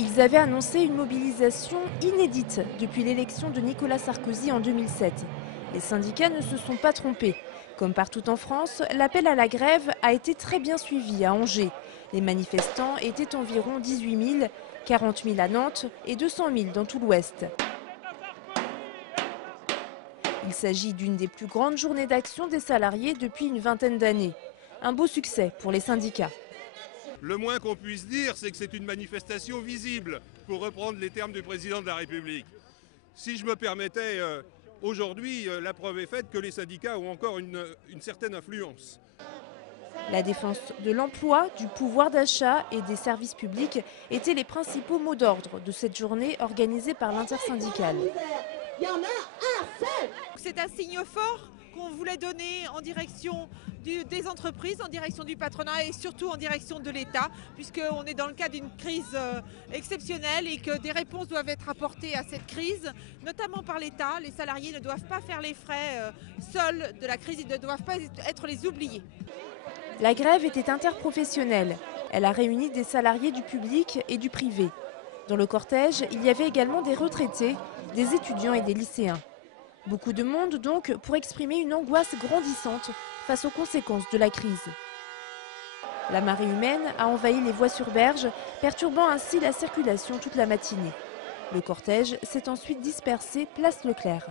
Ils avaient annoncé une mobilisation inédite depuis l'élection de Nicolas Sarkozy en 2007. Les syndicats ne se sont pas trompés. Comme partout en France, l'appel à la grève a été très bien suivi à Angers. Les manifestants étaient environ 18 000, 40 000 à Nantes et 200 000 dans tout l'Ouest. Il s'agit d'une des plus grandes journées d'action des salariés depuis une vingtaine d'années. Un beau succès pour les syndicats. Le moins qu'on puisse dire, c'est que c'est une manifestation visible, pour reprendre les termes du président de la République. Si je me permettais, aujourd'hui, la preuve est faite que les syndicats ont encore une certaine influence. La défense de l'emploi, du pouvoir d'achat et des services publics étaient les principaux mots d'ordre de cette journée organisée par l'intersyndicale. C'est un signe fort qu'on voulait donner en direction des entreprises, en direction du patronat et surtout en direction de l'État, puisqu'on est dans le cas d'une crise exceptionnelle et que des réponses doivent être apportées à cette crise, notamment par l'État. Les salariés ne doivent pas faire les frais seuls de la crise, ils ne doivent pas être les oubliés. La grève était interprofessionnelle. Elle a réuni des salariés du public et du privé. Dans le cortège, il y avait également des retraités, des étudiants et des lycéens. Beaucoup de monde donc pour exprimer une angoisse grandissante face aux conséquences de la crise. La marée humaine a envahi les voies sur berge, perturbant ainsi la circulation toute la matinée. Le cortège s'est ensuite dispersé place Leclerc.